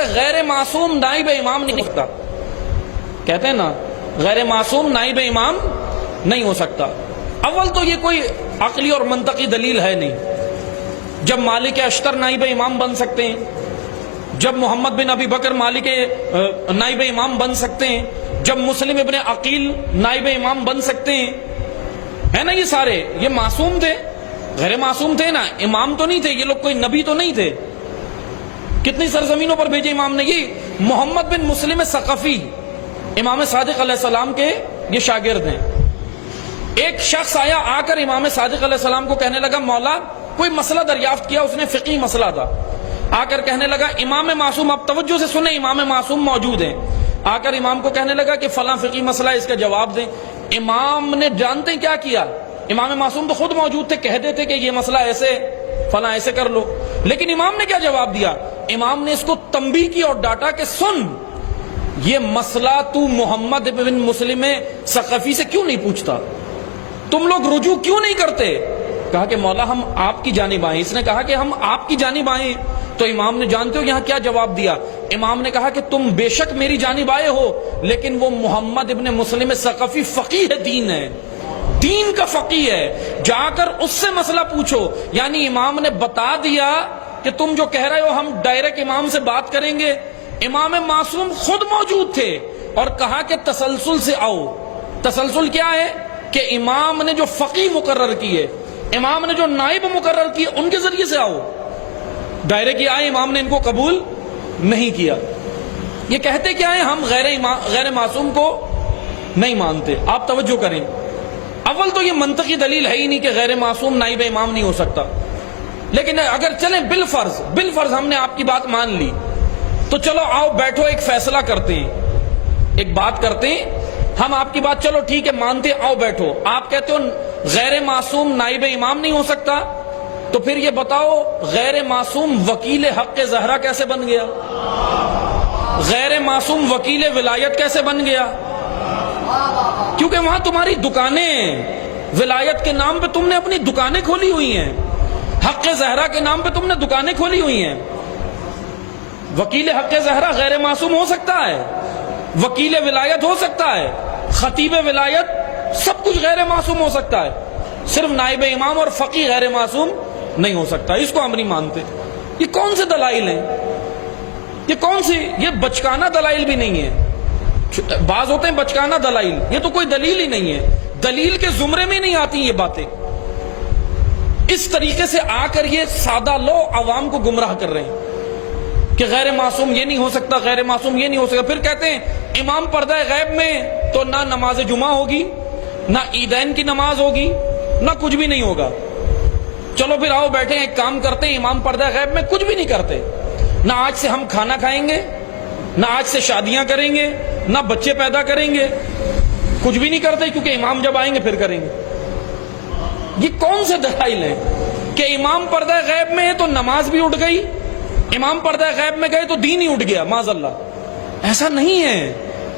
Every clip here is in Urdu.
کہتا ہے غیر معصوم نائب امام نہیں ہو سکتا. کہتے ہیں نا غیر معصوم نائب امام نہیں ہو سکتا. اول تو یہ کوئی عقلی اور منطقی دلیل ہے نہیں. جب مالک اشتر نائب امام بن سکتے ہیں, جب محمد بن ابی بکر مالک نائب امام بن سکتے ہیں, جب مسلم ابن عقیل نائب امام بن سکتے ہیں, ہے نا, یہ سارے یہ معصوم تھے, غیر معصوم تھے نا, امام تو نہیں تھے یہ لوگ, کوئی نبی تو نہیں تھے. کتنی سرزمینوں پر بھیجے امام نے. یہ محمد بن مسلم ثقفی امام صادق علیہ السلام کے یہ شاگرد ہیں. ایک شخص آیا, آ کر امام صادق علیہ السلام کو کہنے لگا مولا, کوئی مسئلہ دریافت کیا, اس نے فقہی مسئلہ تھا, آ کر کہنے لگا امام معصوم, اب توجہ سے سنیں, امام معصوم موجود ہیں, آ کر امام کو کہنے لگا کہ فلاں فقہی مسئلہ ہے, اس کا جواب دیں. امام نے جانتے ہیں کیا کیا, امام معصوم تو خود موجود تھے, کہہ دیتے کہ یہ مسئلہ ایسے فلاں ایسے کر لو, لیکن امام نے کیا جواب دیا, امام نے اس کو تنبیہ کی اور ڈانٹا کہ سن, یہ مسئلہ تو محمد بن مسلم ثقفی سے کیوں نہیں پوچھتا, تم لوگ رجوع کیوں نہیں کرتے. کہا کہ مولا ہم آپ کی جانب آئے. اس نے کہا کہ ہم آپ کی جانب آئے. تو امام نے جانتے ہو یہاں کیا جواب دیا, امام نے کہا کہ تم بے شک میری جانب آئے ہو, لیکن وہ محمد ابن مسلم ثقفی فقیہ دین ہے, دین کا فقیہ ہے, جا کر اس سے مسئلہ پوچھو. یعنی امام نے بتا دیا کہ تم جو کہہ رہے ہو ہم ڈائریکٹ امام سے بات کریں گے. امام معصوم خود موجود تھے اور کہا کہ تسلسل سے آؤ. تسلسل کیا ہے کہ امام نے جو فقیہ مقرر کیے, امام نے جو نائب مقرر کیے, ان کے ذریعے سے آؤ. ڈائریکٹ آئے, امام نے ان کو قبول نہیں کیا. یہ کہتے کیا ہے, ہم غیر معصوم کو نہیں مانتے. آپ توجہ کریں, اول تو یہ منطقی دلیل ہے ہی نہیں کہ غیر معصوم نائب امام نہیں ہو سکتا. لیکن اگر چلیں بالفرض ہم نے آپ کی بات مان لی, تو چلو آؤ بیٹھو, ایک فیصلہ کرتے ہیں, ایک بات کرتے ہیں, ہم آپ کی بات چلو ٹھیک ہے مانتے, آؤ بیٹھو. آپ کہتے ہو غیر معصوم نائب امام نہیں ہو سکتا, تو پھر یہ بتاؤ غیر معصوم وکیل حق زہرا کیسے بن گیا, غیر معصوم وکیل ولایت کیسے بن گیا. کیونکہ وہاں تمہاری دکانیں, ولایت کے نام پہ تم نے اپنی دکانیں کھولی ہوئی ہیں, حق زہرا کے نام پہ تم نے دکانیں کھولی ہوئی ہیں. وکیل حق زہرا غیر معصوم ہو سکتا ہے, وکیل ولایت ہو سکتا ہے, خطیب ولایت, سب کچھ غیر معصوم ہو سکتا ہے, صرف نائب امام اور فقیہ غیر معصوم نہیں ہو سکتا. اس کو ہم نہیں مانتے. یہ کون سے دلائل ہیں, یہ کون سی, یہ بچکانہ دلائل بھی نہیں ہے. بعض ہوتے ہیں بچکانہ دلائل, یہ تو کوئی دلیل ہی نہیں ہے, دلیل کے زمرے میں نہیں آتی یہ باتیں. اس طریقے سے آ کر یہ سادہ لو عوام کو گمراہ کر رہے ہیں کہ غیر معصوم یہ نہیں ہو سکتا, غیر معصوم یہ نہیں ہو سکتا. پھر کہتے ہیں امام پردہ غیب میں تو نہ نماز جمعہ ہوگی, نہ عیدین کی نماز ہوگی, نہ کچھ بھی نہیں ہوگا. چلو پھر آؤ بیٹھے, ایک کام کرتے ہیں, امام پردہ غیب میں کچھ بھی نہیں کرتے, نہ آج سے ہم کھانا کھائیں گے, نہ آج سے شادیاں کریں گے, نہ بچے پیدا کریں گے, کچھ بھی نہیں کرتے, کیونکہ امام جب آئیں گے پھر کریں گے. یہ کون سے دلائل ہیں کہ امام پردہ غیب میں ہے تو نماز بھی اٹھ گئی, امام پردہ غیب میں گئے تو دین ہی اٹھ گیا, معاذ اللہ. ایسا نہیں ہے.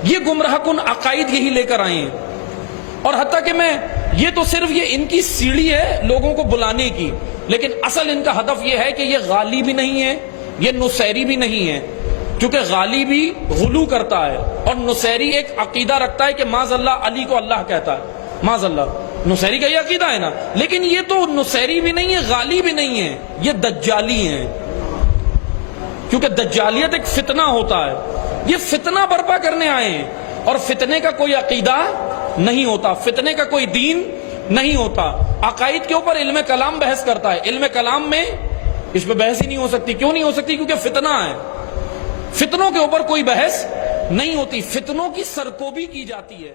یہ گمراہ کن عقائد یہی لے کر آئے ہیں. اور حتیٰ کہ یہ تو صرف یہ ان کی سیڑھی ہے لوگوں کو بلانے کی, لیکن اصل ان کا ہدف یہ ہے کہ یہ غالی بھی نہیں ہے, یہ نصیری بھی نہیں ہے. کیونکہ غالی بھی غلو کرتا ہے اور نصیری ایک عقیدہ رکھتا ہے کہ معاذ اللہ علی کو اللہ کہتا ہے, معاذ اللہ. نصیری کا یہ عقیدہ ہے نا, لیکن یہ تو نصیری بھی نہیں ہے, غالی بھی نہیں ہے, یہ دجالی ہیں. کیونکہ دجالیت ایک فتنہ ہوتا ہے, یہ فتنہ برپا کرنے آئے ہیں, اور فتنے کا کوئی عقیدہ نہیں ہوتا, فتنے کا کوئی دین نہیں ہوتا. عقائد کے اوپر علم کلام بحث کرتا ہے, علم کلام میں اس پہ بحث ہی نہیں ہو سکتی. کیوں نہیں ہو سکتی؟ کیونکہ فتنہ ہے, فتنوں کے اوپر کوئی بحث نہیں ہوتی, فتنوں کی سرکوبی کی جاتی ہے.